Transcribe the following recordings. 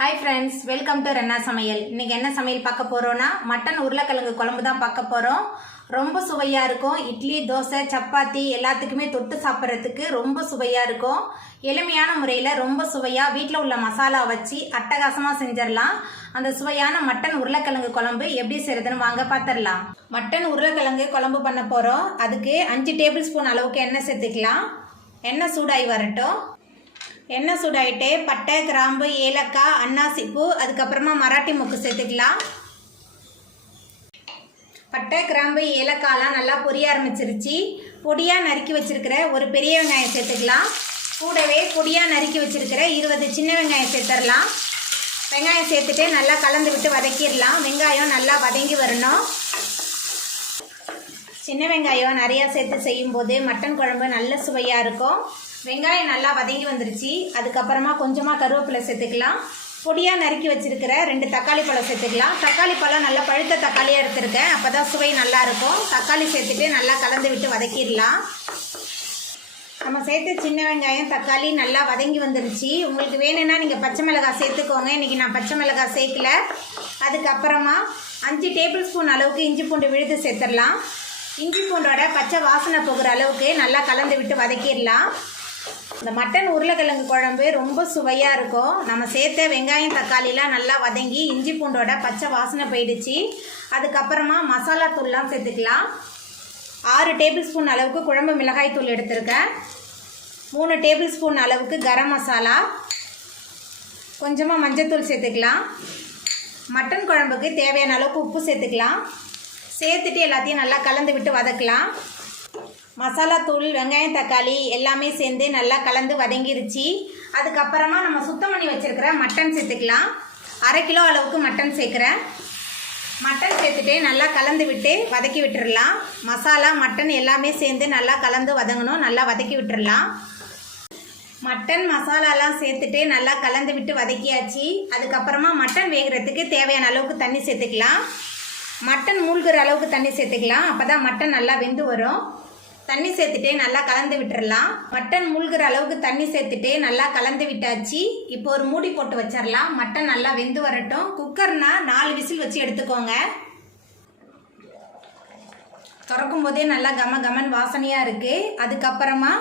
Hi friends, welcome to Renna Samayal. இன்னைக்கு என்ன சமையல் பார்க்க போறோம்னா மட்டன் உருளைக்கிழங்கு குழம்பு தான் பார்க்க போறோம். ரொம்ப சுவையா இருக்கும். இட்லி, தோசை, சப்பாத்தி எல்லாத்துக்குமே தொட்டு சாப்பிடுறதுக்கு ரொம்ப சுவையா இருக்கும். எளிமையான முறையில் ரொம்ப சுவையா வீட்டில் உள்ள மசாலா வச்சு அட்டகாசமா செஞ்சிடலாம். அந்த சுவையான மட்டன் உருளைக்கிழங்கு குழம்பு எப்படி செய்யறதுன்னு வாங்க பார்த்துடலாம். மட்டன் உருளைக்கிழங்கு குழம்பு பண்ண போறோம். அதுக்கு 5 டேபிள் ஸ்பூன் அளவுக்கு எண்ணெய் சேர்த்துக்கலாம். எண்ணெய் சூடாகி வரட்டும். எண்ணெய் சூடாயிட்டு பட்டை, கிராம்பு, ஏலக்காய், அன்னாசிப்பூ, அதுக்கப்புறமா மராட்டி மொக்கு சேர்த்துக்கலாம். பட்டை, கிராம்பு, ஏலக்காய்லாம் நல்லா பொரிய ஆரம்பிச்சிருச்சு. பொடியாக நறுக்கி வச்சிருக்கிற ஒரு பெரிய வெங்காயம் சேர்த்துக்கலாம். கூடவே பொடியாக நறுக்கி வச்சிருக்கிற 20 சின்ன வெங்காயம் சேர்த்துடலாம். வெங்காயம் சேர்த்துட்டு நல்லா கலந்து விட்டு வதக்கிடலாம். வெங்காயம் நல்லா வதங்கி வரணும். சின்ன வெங்காயம் நிறையா சேர்த்து செய்யும்போது மட்டன் குழம்பு நல்ல சுவையாக இருக்கும். வெங்காயம் நல்லா வதங்கி வந்துருச்சு. அதுக்கப்புறமா கொஞ்சமாக கருவேப்பிலை சேர்த்துக்கலாம். பொடியாக நறுக்கி வச்சிருக்கிற 2 தக்காளி பழம் சேர்த்துக்கலாம். தக்காளி பழம் நல்லா பழுத்த தக்காளியாக எடுத்துருக்கேன். அப்போ தான் சுவை நல்லாயிருக்கும். தக்காளி சேர்த்துட்டு நல்லா கலந்து விட்டு வதக்கிடலாம். நம்ம சேர்த்து சின்ன வெங்காயம், தக்காளி நல்லா வதங்கி வந்துருச்சு. உங்களுக்கு வேணும்னா நீங்கள் பச்சை மிளகாய் சேர்த்துக்கோங்க. இன்றைக்கி நான் பச்சை மிளகாய் சேர்க்கல. அதுக்கப்புறமா 5 டேபிள் ஸ்பூன் அளவுக்கு இஞ்சி பூண்டு விழுது சேர்த்துடலாம். இஞ்சி பூண்டோட பச்சை வாசனை போகிற அளவுக்கு நல்லா கலந்து விட்டு வதக்கிடலாம். இந்த மட்டன் உருளைக்கிழங்கு குழம்பு ரொம்ப சுவையாக இருக்கும். நம்ம சேர்த்த வெங்காயம், தக்காளிலாம் நல்லா வதங்கி இஞ்சி பூண்டோட பச்சை வாசனை போயிடுச்சு. அதுக்கப்புறமா மசாலா தூள்லாம் சேர்த்துக்கலாம். 6 டேபிள் ஸ்பூன் அளவுக்கு குழம்பு மிளகாய் தூள் எடுத்திருக்கேன். 3 டேபிள் ஸ்பூன் அளவுக்கு கரம் மசாலா, கொஞ்சமாக மஞ்சத்தூள் சேர்த்துக்கலாம். மட்டன் குழம்புக்கு தேவையான அளவுக்கு உப்பு சேர்த்துக்கலாம். சேர்த்துட்டு எல்லாத்தையும் நல்லா கலந்து விட்டு வதக்கலாம். மசாலா தூள், வெங்காயம், தக்காளி எல்லாமே சேர்ந்து நல்லா கலந்து வதங்கிருச்சு. அதுக்கப்புறமா நம்ம சுத்தம் பண்ணி வச்சுருக்கிற மட்டன் சேர்த்துக்கலாம். 1/2 கிலோ அளவுக்கு மட்டன் சேர்க்குறேன். மட்டன் சேர்த்துட்டு நல்லா கலந்து விட்டு வதக்கி விட்டுடலாம். மசாலா, மட்டன் எல்லாமே சேர்ந்து நல்லா கலந்து வதங்கணும். நல்லா வதக்கி விட்டுடலாம். மட்டன் மசாலாலாம் சேர்த்துட்டு நல்லா கலந்து விட்டு வதக்கியாச்சு. அதுக்கப்புறமா மட்டன் வேகிறதுக்கு தேவையான அளவுக்கு தண்ணி சேர்த்துக்கலாம். மட்டன் மூழ்கிற அளவுக்கு தண்ணி சேர்த்துக்கலாம். அப்போ தான் மட்டன் நல்லா வெந்து வரும். தண்ணி சேர்த்துட்டு நல்லா கலந்து விட்டுறலாம். மட்டன் மூழ்கிற அளவுக்கு தண்ணி சேர்த்துட்டு நல்லா கலந்து விட்டாச்சு. இப்போ ஒரு மூடி போட்டு வச்சிடலாம். மட்டன் நல்லா வெந்து வரட்டும். குக்கர்னா 4 விசில் வச்சு எடுத்துக்கோங்க. திறக்கும் போதே நல்லா கமன் வாசனையாக இருக்குது. அதுக்கப்புறமா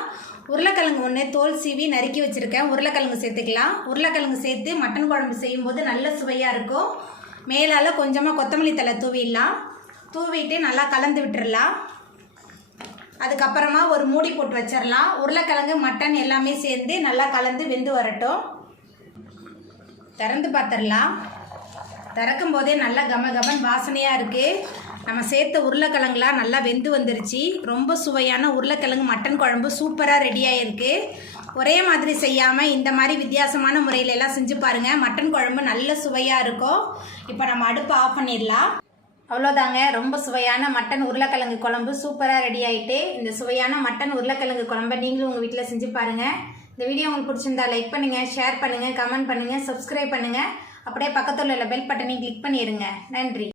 உருளைக்கிழங்கு ஒன்று தோல் சீவி நறுக்கி வச்சுருக்கேன். உருளைக்கிழங்கு சேர்த்துக்கலாம். உருளைக்கிழங்கு சேர்த்து மட்டன் குழம்பு செய்யும்போது நல்ல சுவையாக இருக்கும். மேலால் கொஞ்சமாக கொத்தமல்லி தழை தூவிடலாம். தூவிட்டு நல்லா கலந்து விட்டுறலாம். அதுக்கப்புறமா ஒரு மூடி போட்டு வச்சிடலாம். உருளைக்கிழங்கு, மட்டன் எல்லாமே சேர்ந்து நல்லா கலந்து வெந்து வரட்டும். திறந்து பார்த்துடலாம். திறக்கும் போதே நல்லா கமன் வாசனையாக இருக்குது. நம்ம சேர்த்த உருளைக்கிழங்குலாம் நல்லா வெந்து வந்துருச்சு. ரொம்ப சுவையான உருளைக்கிழங்கு மட்டன் குழம்பு சூப்பராக ரெடியாக இருக்குது. ஒரே மாதிரி செய்யாமல் இந்த மாதிரி வித்தியாசமான முறையில் எல்லாம் செஞ்சு பாருங்கள். மட்டன் குழம்பு நல்ல சுவையாக இருக்கும். இப்போ நம்ம அடுப்பை ஆஃப் பண்ணிடலாம். அவ்வளோதாங்க, ரொம்ப சுவையான மட்டன் உருளைக்கிழங்கு குழம்பு சூப்பராக ரெடி ஆகிட்டு. இந்த சுவையான மட்டன் உருளைக்கிழங்கு குழம்பை நீங்களும் உங்கள் வீட்டில் செஞ்சு பாருங்கள். இந்த வீடியோ உங்களுக்கு பிடிச்சிருந்தா லைக் பண்ணுங்கள், ஷேர் பண்ணுங்கள், கமெண்ட் பண்ணுங்கள், சப்ஸ்கிரைப் பண்ணுங்கள். அப்படியே பக்கத்தில் உள்ள பெல் பட்டனையும் கிளிக் பண்ணிடுங்க. நன்றி.